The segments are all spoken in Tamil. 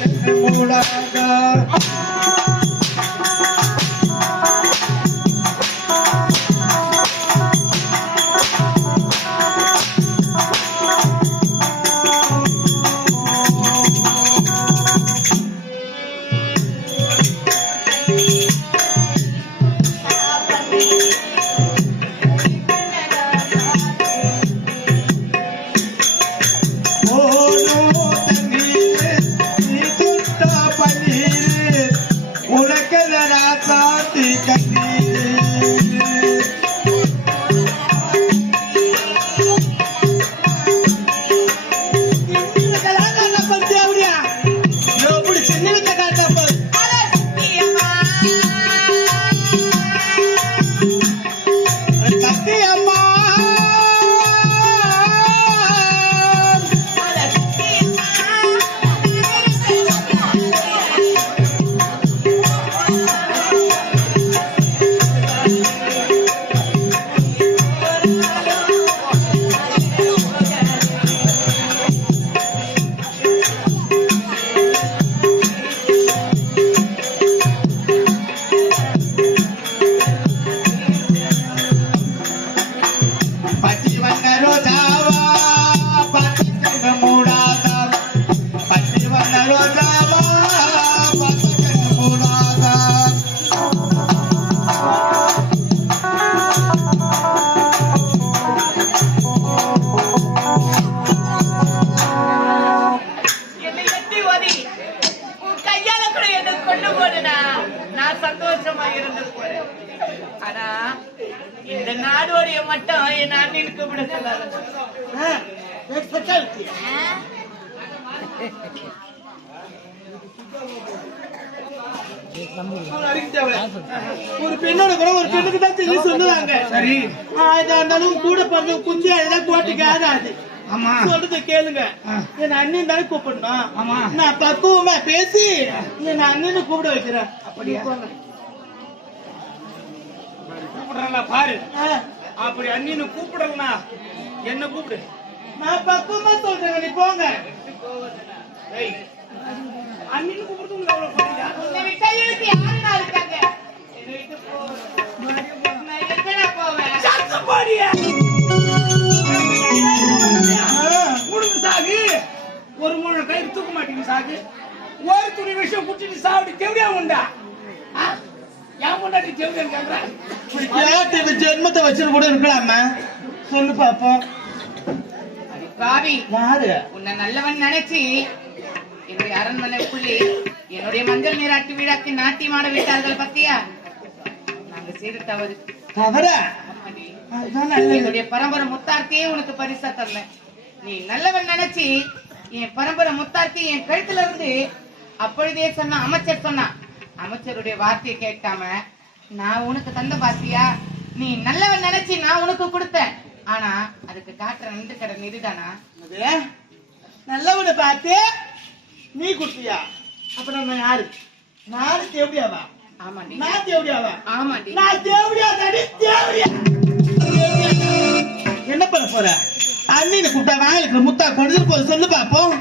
பார்த்து ஒரு பெண்ணோட கூட ஒரு பெண்ணுக்கு தான் தெரியும் சொல்லுவாங்க. சரி. இருந்தாலும் கூட பிறந்த குஞ்சு அதெல்லாம் கோட்டுக்கு ஆகாது. சொல்றத கேளுங்க. என் அண்ணன் தானே கூப்பிடணும்? நான் பக்குவமா பேசி என் அண்ணனை கூப்பிட வைக்கிறேன். அப்படியா? கூப்பிடுறா பாரு. அப்படி அண்ணின்னு கூப்பிடலனா என்ன கூப்பிடு. நான் பக்குவமா சொல்றேன் நீ போங்க. அண்ணின்னு பாருங்க. உன்னை விட்டா இழுத்து யாருன்னா இருக்காங்க? என்னை விட்டு. நான் எங்கடா போவேன் சாகு. ஒரு மூணு கை தூக்க மாட்டீங்க சாகு. ஒரு துணி விஷயம் குடிச்சிட்டு சாப்பிட்டு தேவையா உண்டா? ஜென்மத்தை வச்சுட்டு கூட இருக்கலாமா. சொல்லு பாப்போம். பாவி. யாரு? உன்னை நல்லவன் நினைச்சு என்னுடைய அரண்மனைக்குள்ளே என்னுடைய மஞ்சள் நீராட்டு விழாக்கு நாட்டியமாட விட்டார்கள் பத்தியா? நாங்க செய்த தவறு. தவறா? என்னுடைய பரம்பரை முத்தார்த்தியே உனக்கு பரிசா தரல நீ நல்லவன் நினைச்சு என் பரம்பரை முத்தார்த்தி என் கழுத்துல இருந்து அப்பொழுதே சொன்ன அமைச்சர் சொன்னான் அமைச்சருடைய வார்த்தையை கேட்காம நான் உனக்கு தந்த பாத்தியா நீ நல்லவன் நினைச்சு நான் உனக்கு கொடுத்தேன். ஆனா அதுக்கு காட்டுற நண்டு கடன் இதுதானா அது நல்லவனை பார்த்து நீ குடுத்தியா? அப்ப நம்ம யாரு? நானு தேவடியாவா? ஆமாண்டி. நான் தேவடியாவா? ஆமாண்டி. நான் தேவடியா தாடி தேவடியா. என்ன பண்ண போற? அண்ணின்னு கூப்பிட்டா வாயிலுக்கு முத்தா கொண்டு போய் சொல்லு பாப்போம்.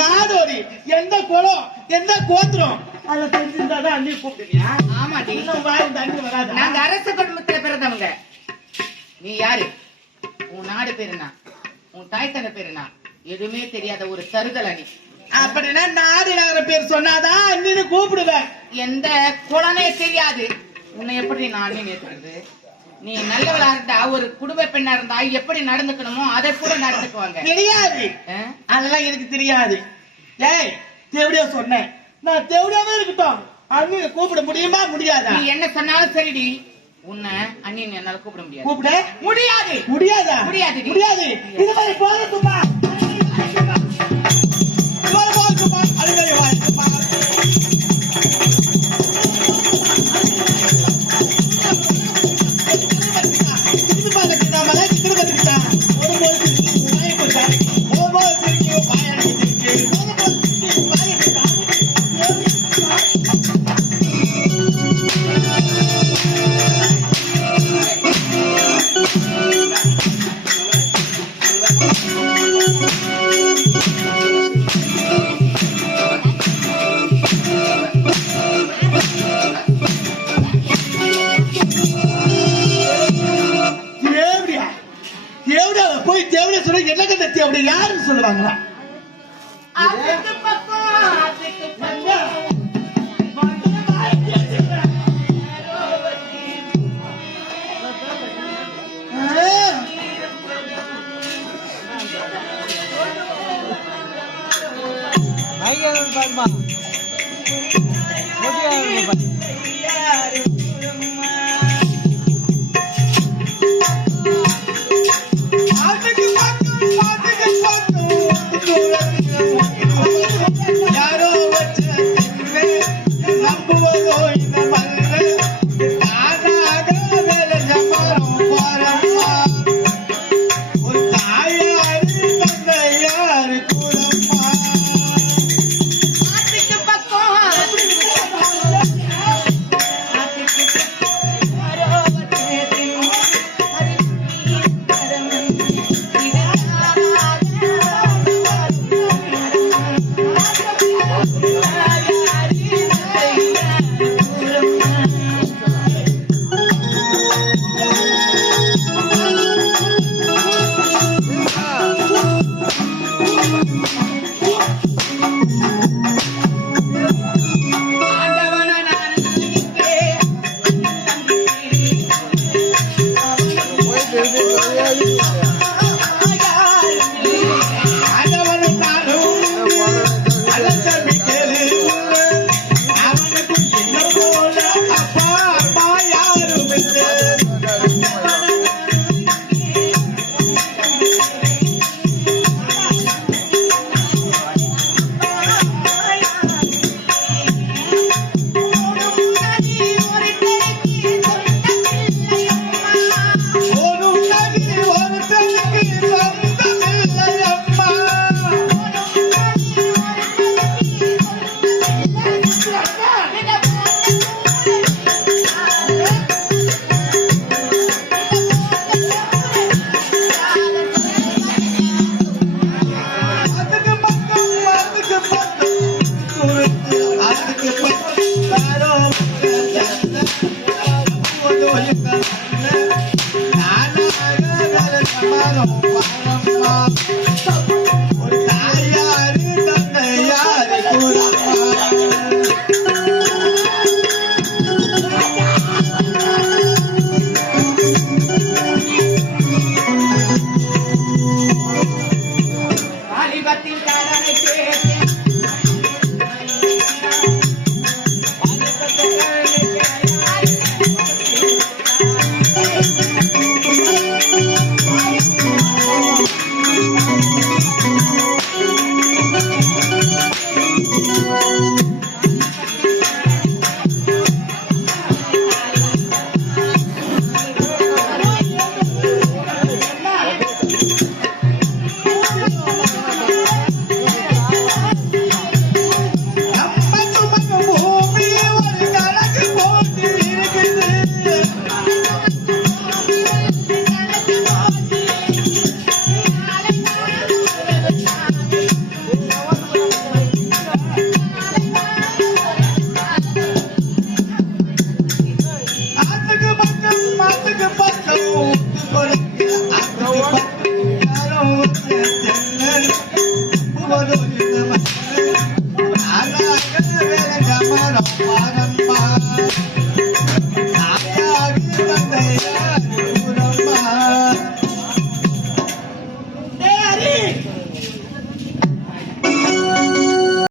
நாடோடி எந்த குளம் எந்த கோத்திரம்? அதை தெரிஞ்சிருந்தாதான் அண்ணி கூப்பிடுவியா? ஆமாடி இன்னும் வாயில் தண்ணி வராதா? நாங்க அரச குடும்பத்துல பிறந்தவங்க. நீ யாரு? உன் நாடு பேரு என்ன? உன் தாய் தந்தை பேரு என்ன? எதுவுமே தெரியாத ஒரு தருதல நீ அப்படின்னா நாடு நகர பேர் சொன்னாதான் அண்ணின்னு கூப்பிடுவேன் எந்த குழந்தைய தெரியாது. உன்னை எப்படி நான் ஏத்துக்கிறது நீ நல்லவளா இருந்தா ஒரு குடும்ப பெண்ணா இருந்தா எப்படி நடந்துக்கணுமோ அதை கூட நடந்துக்குவாங்க. தெரியாது? அதெல்லாம் எனக்கு தெரியாது. ஏய் தேவடியா சொன்னேன் நான் தேவடியாவே இருக்கட்டும். அண்ணியை கூப்பிட முடியுமா? முடியாதா? நீ என்ன சொன்னாலும் சரிடி. உன்னை அண்ணின் என்னால கூப்பிட முடியாது. கூப்பிட. முடியாது. முடியாதா? முடியாதுடி. முடியாது. இது மாதிரி போகட்டுமா போகட்டுமா அழுகை வாழ்த்துமா திருப்பி ஒரு